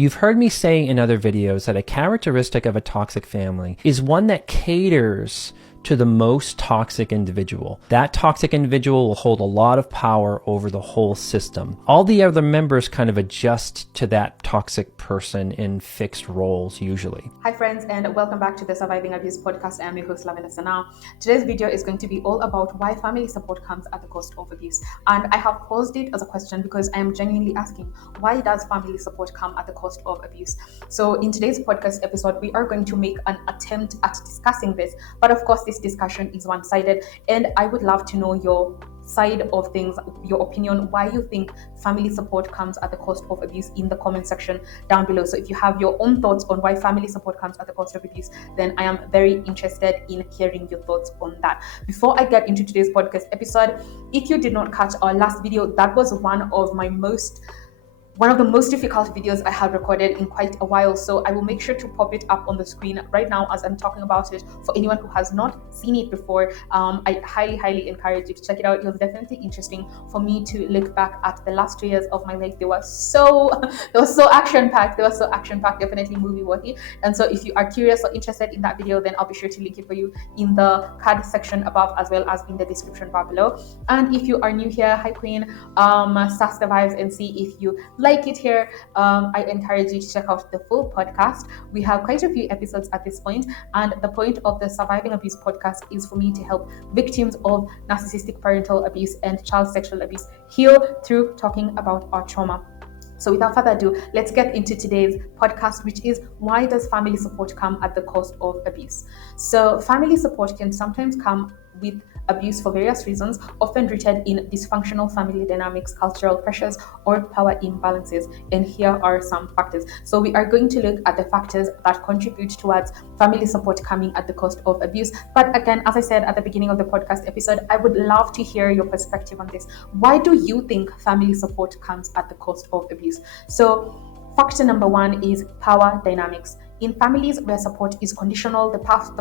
You've heard me say in other videos that a characteristic of a toxic family is one that caters to the most toxic individual. That toxic individual will hold a lot of power over the whole system. All the other members kind of adjust to that toxic person in fixed roles usually. Hi friends, and welcome back to the Surviving Abuse podcast. I am your host, Lavina Sana. Today's video is going to be all about why family support comes at the cost of abuse. And I have posed it as a question because I am genuinely asking, why does family support come at the cost of abuse? So in today's podcast episode, we are going to make an attempt at discussing this. But of course, this discussion is one-sided, and I would love to know your side of things, your opinion, why you think family support comes at the cost of abuse in the comment section down below. So if you have your own thoughts on why family support comes at the cost of abuse, then I am very interested in hearing your thoughts on that. Before I get into today's podcast episode, if you did not catch our last video, that was one of the most difficult videos I have recorded in quite a while. So I will make sure to pop it up on the screen right now as I'm talking about it. For anyone who has not seen it before, I highly encourage you to check it out. It was definitely interesting for me to look back at the last 2 years of my life. They were so action-packed. Definitely movie worthy. And so if you are curious or interested in that video, then I'll be sure to link it for you in the card section above, as well as in the description bar below. And if you are new here, hi queen, sass the vibes and see if you like it here. I encourage you to check out the full podcast. We have quite a few episodes at this point, and the point of the Surviving Abuse podcast is for me to help victims of narcissistic parental abuse and child sexual abuse heal through talking about our trauma. So without further ado, let's get into today's podcast, which is, why does family support come at the cost of abuse? So family support can sometimes come with abuse for various reasons, often rooted in dysfunctional family dynamics, cultural pressures, or power imbalances. And here are some factors. So we are going to look at the factors that contribute towards family support coming at the cost of abuse. But again, as I said at the beginning of the podcast episode, I would love to hear your perspective on this. Why do you think family support comes at the cost of abuse? So factor number one is power dynamics. In families where support is conditional, the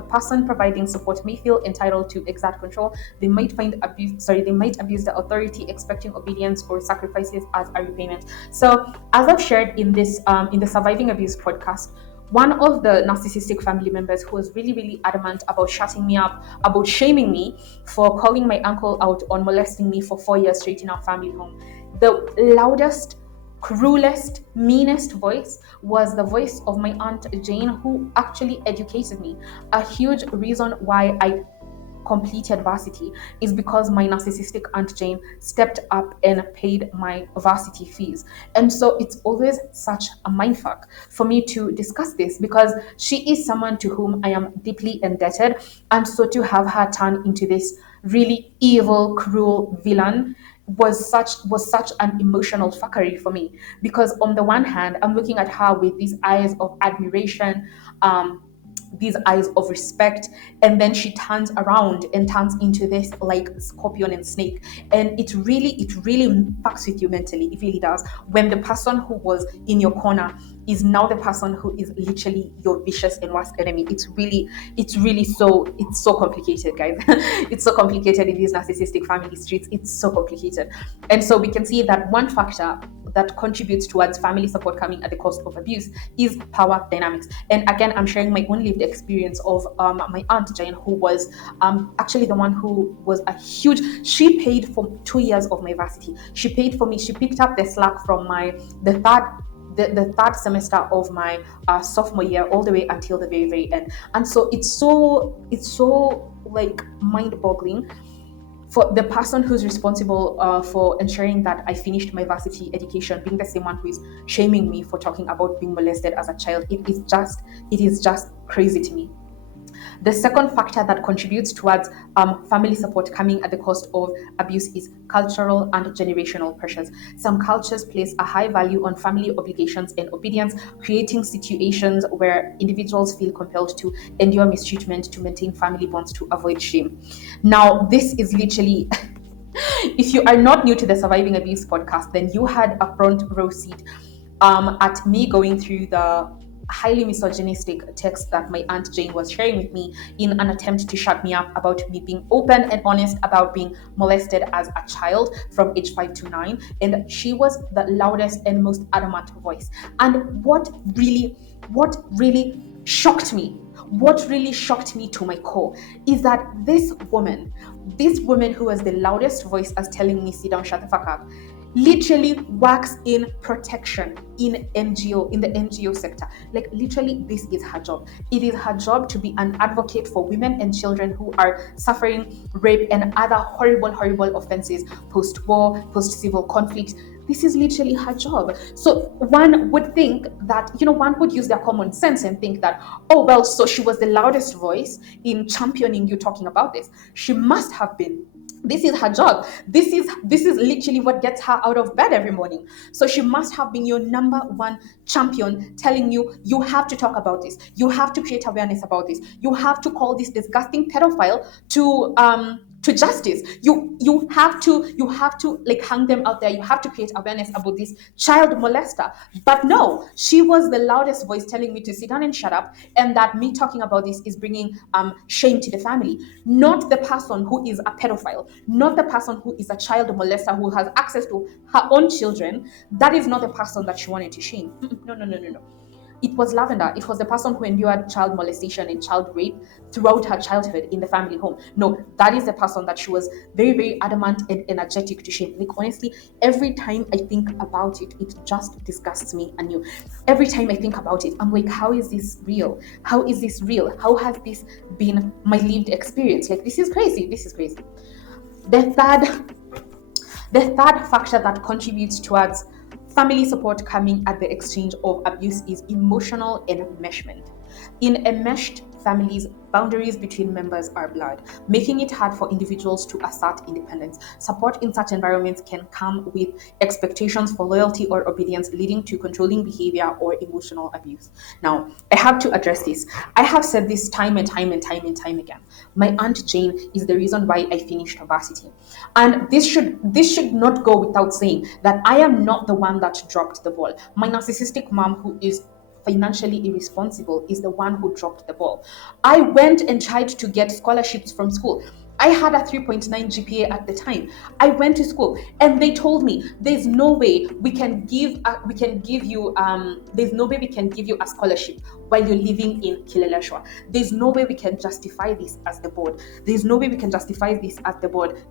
person providing support may feel entitled to exert control. They might abuse the authority, expecting obedience or sacrifices as a repayment. So, as I've shared in this in the Surviving Abuse podcast, one of the narcissistic family members who was really adamant about shutting me up, about shaming me for calling my uncle out on molesting me for 4 years straight in our family home. The loudest, cruelest, meanest voice was the voice of my aunt Jane, who actually educated me. A huge reason why I completed varsity is because my narcissistic aunt Jane stepped up and paid my varsity fees. And so it's always such a mindfuck for me to discuss this, because she is someone to whom I am deeply indebted. And so to have her turn into this really evil, cruel villain was such an emotional fuckery for me, because on the one hand, I'm looking at her with these eyes of admiration, these eyes of respect, and then she turns around and turns into this like scorpion and snake, and it really fucks with you mentally. It really does, when the person who was in your corner is now the person who is literally your vicious and worst enemy. It's so complicated, guys. It's so complicated in these narcissistic family streets. It's so complicated. And so we can see that one factor that contributes towards family support coming at the cost of abuse is power dynamics. And again, I'm sharing my own lived experience of my aunt Jane, who was actually the one who was she paid for 2 years of my varsity. She paid for me. She picked up the slack from the third semester of my sophomore year all the way until the very end. And so it's so like mind-boggling for the person who's responsible for ensuring that I finished my varsity education, being the same one who is shaming me for talking about being molested as a child. It is just crazy to me. The second factor that contributes towards family support coming at the cost of abuse is cultural and generational pressures. Some cultures place a high value on family obligations and obedience, creating situations where individuals feel compelled to endure mistreatment to maintain family bonds to avoid shame. Now, this is literally if you are not new to the Surviving Abuse podcast, then you had a front row seat at me going through the highly misogynistic text that my Aunt Jane was sharing with me in an attempt to shut me up about me being open and honest about being molested as a child from age 5 to 9. And she was the loudest and most adamant voice. And what really shocked me to my core is that this woman who was the loudest voice as telling me, sit down, shut the fuck up, literally works in protection in the NGO sector. Like, literally, this is her job. It is her job to be an advocate for women and children who are suffering rape and other horrible offenses post-war, post-civil conflict. This is literally her job. So one would think that, one would use their common sense and think that, oh, well, so she was the loudest voice in championing you talking about this. She must have been. This is her job. This is literally what gets her out of bed every morning. So she must have been your number one champion, telling you, you have to talk about this. You have to create awareness about this. You have to call this disgusting pedophile to justice. You have to like hang them out there. You have to create awareness about this child molester. But no, she was the loudest voice telling me to sit down and shut up, and that me talking about this is bringing shame to the family. Not the person who is a pedophile, not the person who is a child molester who has access to her own children. That is not the person that she wanted to shame. No. It was Lavender. It was the person who endured child molestation and child rape throughout her childhood in the family home. No, that is the person that she was very, very adamant and energetic to shame. Like, honestly, every time I think about it, it just disgusts me anew. Every time I think about it, I'm like, how is this real? How is this real? How has this been my lived experience? Like, this is crazy. This is crazy. The third factor that contributes towards family support coming at the exchange of abuse is emotional enmeshment. In enmeshed families, boundaries between members are blurred, making it hard for individuals to assert independence. Support in such environments can come with expectations for loyalty or obedience, leading to controlling behavior or emotional abuse. Now, I have to address this. I have said this time and time again. My Aunt Jane is the reason why I finished varsity. And this should not go without saying that I am not the one that dropped the ball. My narcissistic mom, who is financially irresponsible, is the one who dropped the ball. I went and tried to get scholarships from school. I had a 3.9 GPA at the time. I went to school and they told me there's no way we can give you a scholarship while you're living in Kileleshwa. There's no way we can justify this as the board.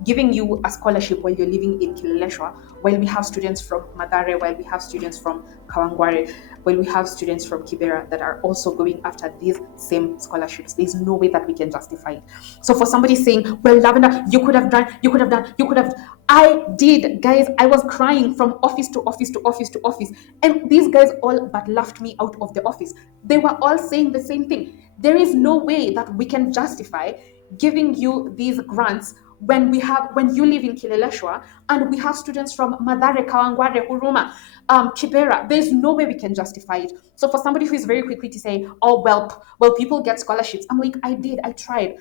Giving you a scholarship while you're living in Kileleshwa, while we have students from Madare, while we have students from Kawangware, while we have students from Kibera that are also going after these same scholarships. There's no way that we can justify it. So for somebody saying, well, Lavender, you could have done, I did, guys. I was crying from office to office. And these guys all but laughed me out of the office. They were all saying the same thing. There is no way that we can justify giving you these grants when you live in Kileleshwa and we have students from Madare, Kawangware, Huruma, Kibera. There's no way we can justify it. So for somebody who is very quickly to say, oh, well, people get scholarships. I'm like, I did. I tried.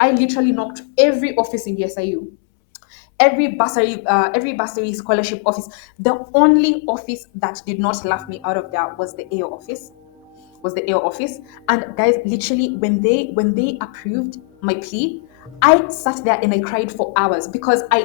I literally knocked every office in the SIU. Every bursary scholarship office. The only office that did not laugh me out of there was the AO office. And guys, literally, when they approved my plea, I sat there and I cried for hours because I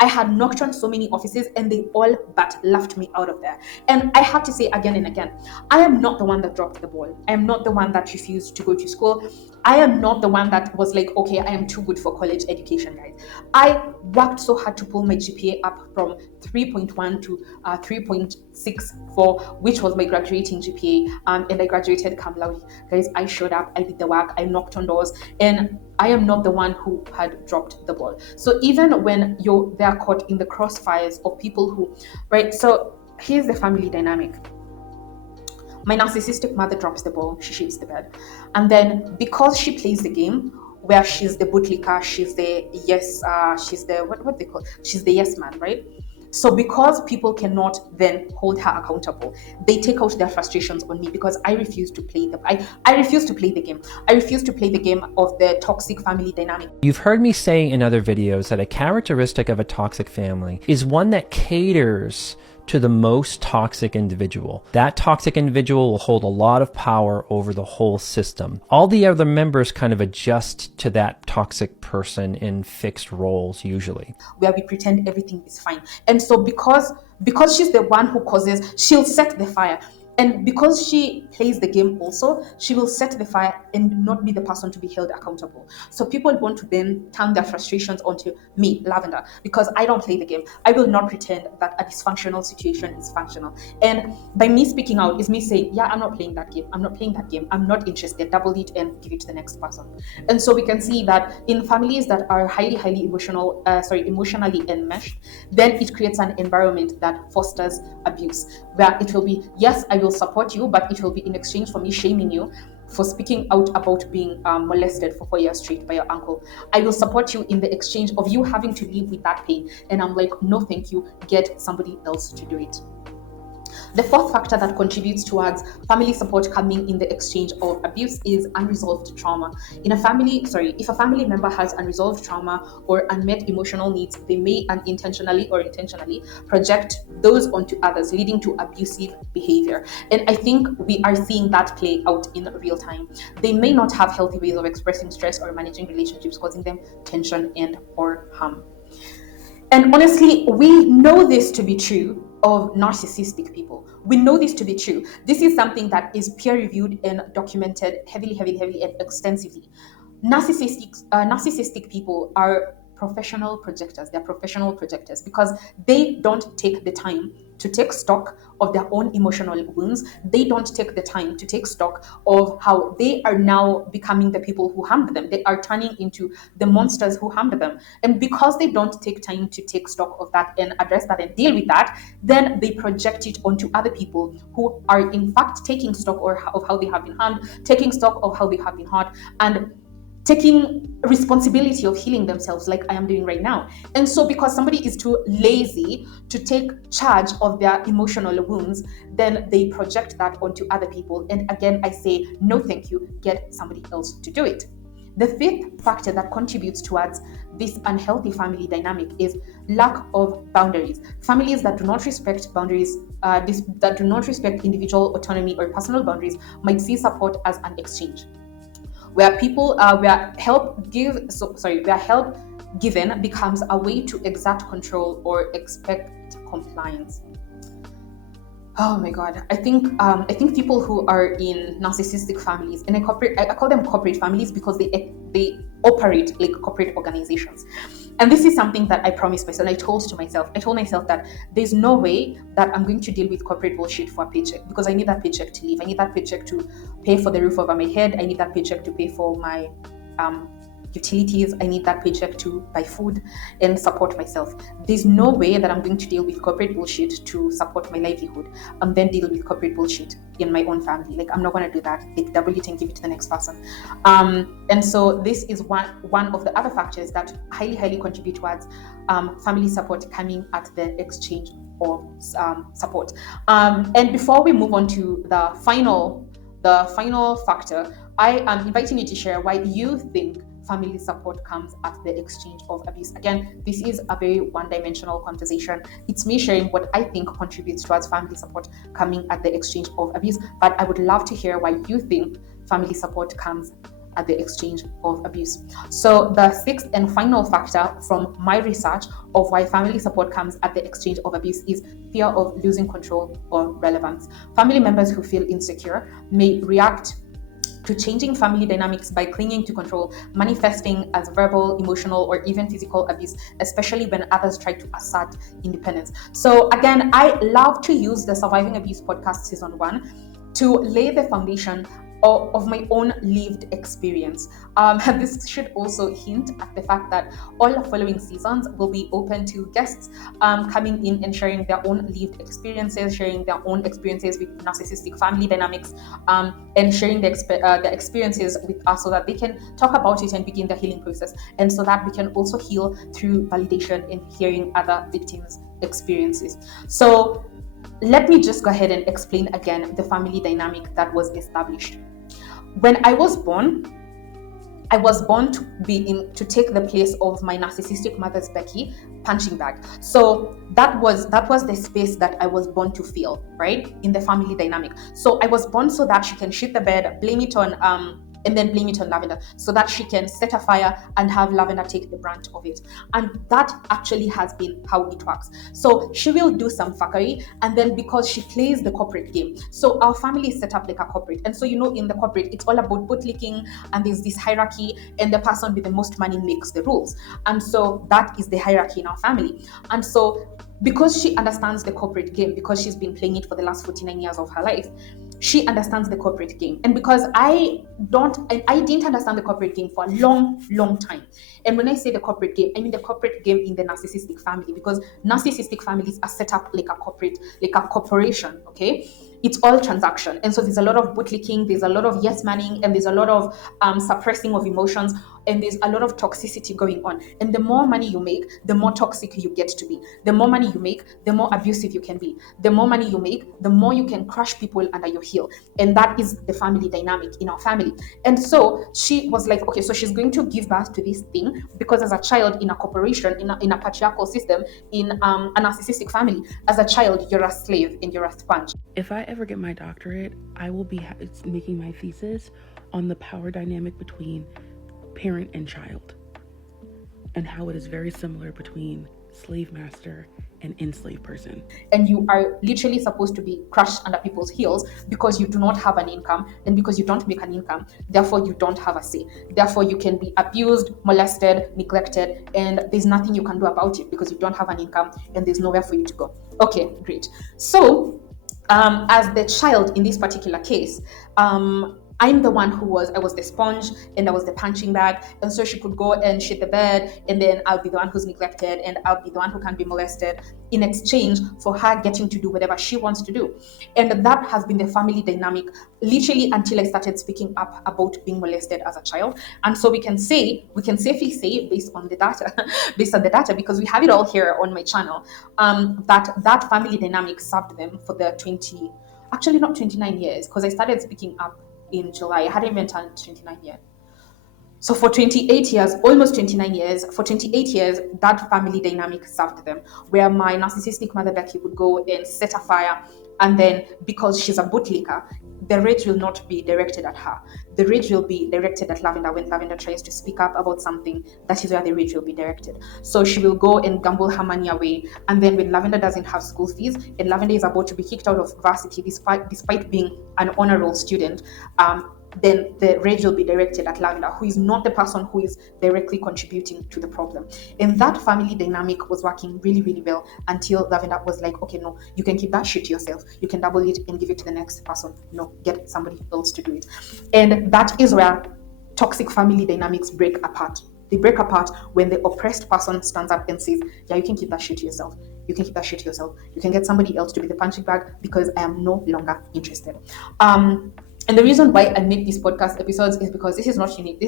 had knocked on so many offices and they all but laughed me out of there. And I have to say again and again, I am not the one that dropped the ball. I am not the one that refused to go to school. I am not the one that was like, okay, I am too good for college education, guys. I worked so hard to pull my GPA up from 3.1 to 3.64, which was my graduating GPA, and I graduated cum laude. Guys, I showed up, I did the work, I knocked on doors, and I am not the one who had dropped the ball. So even when they're caught in the crossfires of people who, right? So here's the family dynamic. My narcissistic mother drops the ball, she shits the bed. And then because she plays the game where she's the bootlicker, she's the yes man, right? So because people cannot then hold her accountable, they take out their frustrations on me because I refuse to play them. I refuse to play the game. I refuse to play the game of the toxic family dynamic. You've heard me say in other videos that a characteristic of a toxic family is one that caters to the most toxic individual. That toxic individual will hold a lot of power over the whole system. All the other members kind of adjust to that toxic person in fixed roles usually. Where we pretend everything is fine. And so because she's the one who causes, she'll set the fire. And because she plays the game also, she will set the fire and not be the person to be held accountable. So people want to then turn their frustrations onto me, Lavender, because I don't play the game. I will not pretend that a dysfunctional situation is functional. And by me speaking out is me saying, yeah, I'm not playing that game. I'm not playing that game. I'm not interested. Double it and give it to the next person. And so we can see that in families that are highly emotionally enmeshed, then it creates an environment that fosters abuse, where it will be, yes, I will support you, but it will be in exchange for me shaming you for speaking out about being molested for 4 years straight by your uncle. I will support you in the exchange of you having to live with that pain. And I'm like, no, thank you. Get somebody else to do it. The fourth factor that contributes towards family support coming in the exchange of abuse is unresolved trauma. If a family member has unresolved trauma or unmet emotional needs, they may unintentionally or intentionally project those onto others, leading to abusive behavior. And I think we are seeing that play out in real time. They may not have healthy ways of expressing stress or managing relationships, causing them tension and or harm. And honestly, we know this to be true of narcissistic people. We know this to be true. This is something that is peer-reviewed and documented heavily and extensively. Narcissistic people are professional projectors. They're professional projectors because they don't take the time to take stock of their own emotional wounds. They don't take the time to take stock of how they are now becoming the people who harmed them. They are turning into the monsters who harmed them. And because they don't take time to take stock of that and address that and deal with that, then they project it onto other people who are in fact taking stock of how they have been harmed, taking stock of how they have been hurt, and taking responsibility of healing themselves like I am doing right now. And so because somebody is too lazy to take charge of their emotional wounds, then they project that onto other people. And again, I say, no, thank you, get somebody else to do it. The fifth factor that contributes towards this unhealthy family dynamic is lack of boundaries. Families that do not respect boundaries, that do not respect individual autonomy or personal boundaries, might see support as an exchange, where help given becomes a way to exert control or expect compliance. Oh my God, I think people who are in narcissistic families, and I call them corporate families because they operate like corporate organizations. And this is something that I promised myself. I told myself that there's no way that I'm going to deal with corporate bullshit for a paycheck, because I need that paycheck to live. I need that paycheck to pay for the roof over my head. I need that paycheck to pay for my utilities. I need that paycheck to buy food and support myself. There's no way that I'm going to deal with corporate bullshit to support my livelihood and then deal with corporate bullshit in my own family. Like, I'm not going to do that. Like, double it and give it to the next person. And so this is one of the other factors that highly contribute towards family support coming at the exchange of support. And before we move on to the final factor, I am inviting you to share why you think family support comes at the exchange of abuse. Again, this is a very one-dimensional conversation. It's me sharing what I think contributes towards family support coming at the exchange of abuse, but I would love to hear why you think family support comes at the exchange of abuse. So the sixth and final factor from my research of why family support comes at the exchange of abuse is fear of losing control or relevance. Family members who feel insecure may react to changing family dynamics by clinging to control, manifesting as verbal, emotional, or even physical abuse, especially when others try to assert independence. So again, I love to use the Surviving Abuse podcast season 1 to lay the foundation of my own lived experience. This should also hint at the fact that all the following seasons will be open to guests coming in and sharing their own lived experiences, sharing their own experiences with narcissistic family dynamics, and sharing the experiences with us so that they can talk about it and begin the healing process, and so that we can also heal through validation and hearing other victims' experiences. So let me just go ahead and explain again the family dynamic that was established. When I was born, I was born to take the place of my narcissistic mother's Becky punching bag. So that was the space that I was born to fill, right? In the family dynamic. So I was born so that she can shit the bed, blame it on and then blame it on Lavender, so that she can set a fire and have Lavender take the brunt of it. And that actually has been how it works. So she will do some fuckery, and then because she plays the corporate game, so our family is set up like a corporate. And so, in the corporate, it's all about bootlicking, and there's this hierarchy, and the person with the most money makes the rules. And so that is the hierarchy in our family. And so because she understands the corporate game, because she's been playing it for the last 49 years of her life, she understands the corporate game. And because I didn't understand the corporate game for a long time. And when I say the corporate game, I mean the corporate game in the narcissistic family, because narcissistic families are set up like a corporation, okay? It's all transaction. And so there's a lot of bootlicking, there's a lot of yes manning, and there's a lot of suppressing of emotions, and there's a lot of toxicity going on. And the more money you make, the more toxic you get to be. The more money you make, the more abusive you can be. The more money you make, the more you can crush people under your heel. And that is the family dynamic in our family. And so she was like, okay, so she's going to give birth to this thing, because as a child in a corporation, in a patriarchal system, in a narcissistic family, as a child, you're a slave and you're a sponge. If I ever get my doctorate, I will be making my thesis on the power dynamic between parent and child, and how it is very similar between slave master and enslaved person. And you are literally supposed to be crushed under people's heels because you do not have an income, and because you don't make an income, therefore you don't have a say. Therefore you can be abused, molested, neglected, and there's nothing you can do about it because you don't have an income and there's nowhere for you to go. Okay, great. So as the child in this particular case, I'm the one I was the sponge and I was the punching bag. And so she could go and shit the bed, and then I'll be the one who's neglected, and I'll be the one who can be molested in exchange for her getting to do whatever she wants to do. And that has been the family dynamic literally until I started speaking up about being molested as a child. And so we can safely say, based on the data, because we have it all here on my channel, that family dynamic served them for the not 29 years, because I started speaking up in July. I hadn't even turned 29 yet. So for 28 years, almost 29 years, for 28 years, that family dynamic served them, where my narcissistic mother Becky would go and set a fire, and then because she's a bootlicker, the rage will not be directed at her. The rage will be directed at Lavender. When Lavender tries to speak up about something, that is where the rage will be directed. So she will go and gamble her money away. And then when Lavender doesn't have school fees, and Lavender is about to be kicked out of varsity despite being an honor roll student, then the rage will be directed at Lavender, who is not the person who is directly contributing to the problem. And that family dynamic was working really, really well until Lavender was like, okay, no, you can keep that shit to yourself. You can double it and give it to the next person. No, get somebody else to do it. And that is where toxic family dynamics break apart. They break apart when the oppressed person stands up and says, yeah, you can keep that shit to yourself. You can keep that shit to yourself. You can get somebody else to be the punching bag because I am no longer interested. And the reason why I make these podcast episodes is because this is not unique.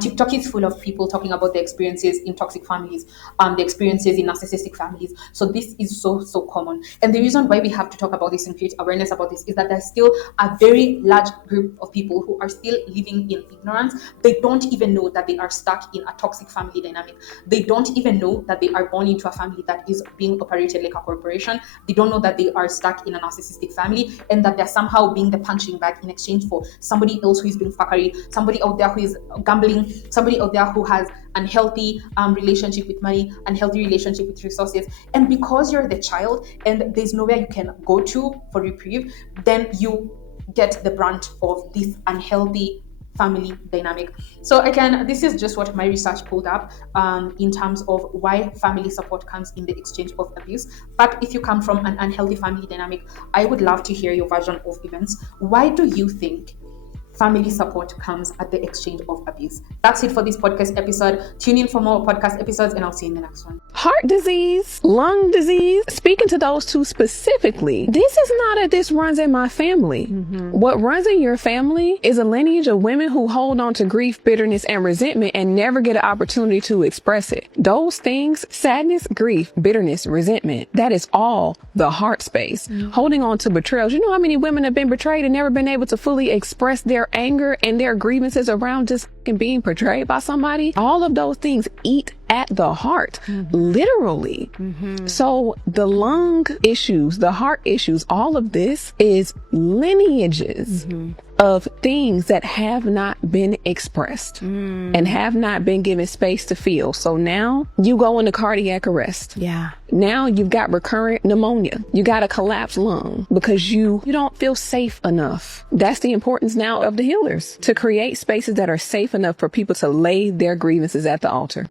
TikTok is full of people talking about their experiences in toxic families, the experiences in narcissistic families. So this is so common. And the reason why we have to talk about this and create awareness about this is that there's still a very large group of people who are still living in ignorance. They don't even know that they are stuck in a toxic family dynamic. They don't even know that they are born into a family that is being operated like a corporation. They don't know that they are stuck in a narcissistic family, and that they're somehow being the punching bag in exchange for somebody else who is being fuckery, somebody out there who is gambling, somebody out there who has unhealthy relationship with money, unhealthy relationship with resources. And because you're the child and there's nowhere you can go to for reprieve, then you get the brunt of this unhealthy family dynamic. So again, this is just what my research pulled up in terms of why family support comes in the exchange of abuse. But if you come from an unhealthy family dynamic, I would love to hear your version of events. Why do you think family support comes at the exchange of abuse? That's it for this podcast episode. Tune in for more podcast episodes, and I'll see you in the next one. Heart disease, lung disease, speaking to those two specifically, this is not a this runs in my family. What runs in your family is a lineage of women who hold on to grief, bitterness, and resentment and never get an opportunity to express it. Those things, sadness, grief, bitterness, resentment, that is all the heart space. Holding on to betrayals. You know how many women have been betrayed and never been able to fully express their anger and their grievances around just being portrayed by somebody, all of those things eat at the heart, literally. So the lung issues, the heart issues, all of this is lineages of things that have not been expressed and have not been given space to feel. So now you go into cardiac arrest. Yeah. Now you've got recurrent pneumonia. You got a collapsed lung because you don't feel safe enough. That's the importance now of the healers, to create spaces that are safe enough for people to lay their grievances at the altar.